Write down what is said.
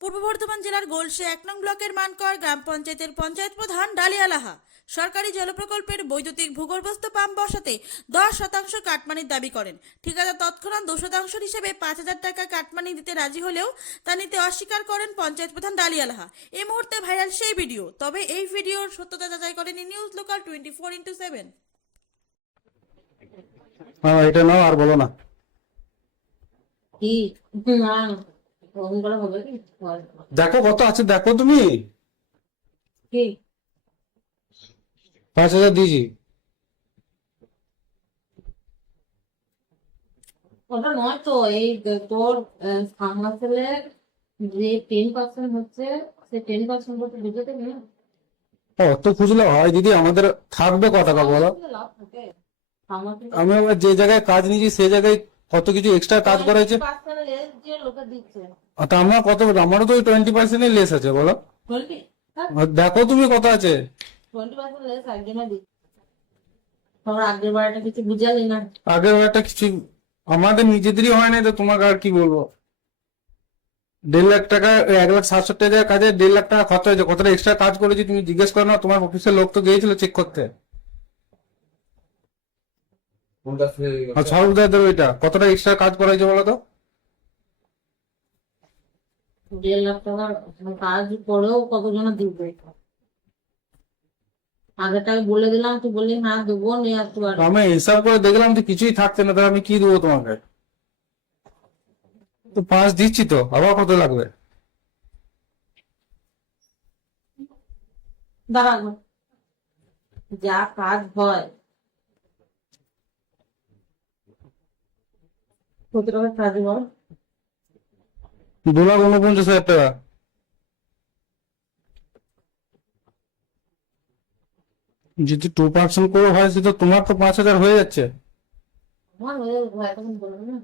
পূর্ব বর্ধমান জেলার গোলসে এক নং ব্লকের মানকর গ্রাম পঞ্চায়েতের পঞ্চায়েত প্রধান ডালিয়া লাহা সরকারি জল প্রকল্পের বৈদ্যুতিক ভূগর্ভস্থ পাম্প বসাতে দশ শতাংশ কাটমানির দাবি করেন। ঠিকাদার তৎক্ষণাৎ দু শতাংশ হিসেবে পাঁচ হাজার টাকা কাটমানি দিতে রাজি হলেও তা নিতে অস্বীকার করেন পঞ্চায়েত প্রধান ডালিয়া লাহা এই মুহূর্তে ভাইরাল সেই ভিডিও। তবে এই ভিডিওর সত্যতা যাচাই করেনি news local twenty four into seven. হ্যাঁ এটা নাও আর বলো না। কি না। দেখো কত আছে দেখো তুমি। কি? পাঁচ হাজার দিয়েছি। ওটা নয় তো এই তোর ফার্মাসেলের যে টেন পার্সেন্ট হচ্ছে সেই টেন পার্সেন্ট করতে বুঝে দেবে না ও তো খুঁজলে হয় দিদি আমাদের থাকবে ক টাকা বলো? আমি আবার যে জায়গায় কাজ নিয়েছি সেই জায়গায় কত কিছু এক্সট্রা কাজ করা হয়েছে? পার্সেন্ট তা আমার কত আমারও তো টোয়েন্টি পার্সেন্টই লেস আছে বলো। দেখো তুমি কত আছে। পার্সেন্ট আগের বারটা কিছু আমাদের নিজেদেরই হয় না তো তোমাকে আর কি বলব? দেড় লাখ টাকা এক লাখ সাতশো টাকার কাজে দেড় লাখ টাকা খরচা হয়েছে। কতটা এক্সট্রা কাজ করেছি তুমি জিজ্ঞেস করো না তোমার অফিসের লোক তো গিয়েছিল চেক করতে। আর সরব ওইটা কতটা এক্সট্রা কাজ করা হয়েছে বলো তো দেড় লাখ টাকার কাজ করেও কতজনে দিবে? আগের টাকা বলে দিলাম তুই বললি হ্যাঁ দেবো নিয়ে আসতে পারব। আমি হিসাব করে দেখলাম যে কিছুই থাকছে না তাহলে আমি কি দেবো তোমাকে? তো পাঁচ দিচ্ছি তো আবার কত লাগবে? দাঁড়াবো যা কাজ হয় কত উনপঞ্চাশ হাজার টাকা। যদি টু পার্সেন্ট করে হয়, সেটা তোমার তো পাঁচ হাজার হয়ে যাচ্ছে। আমার হয়ে বলব না।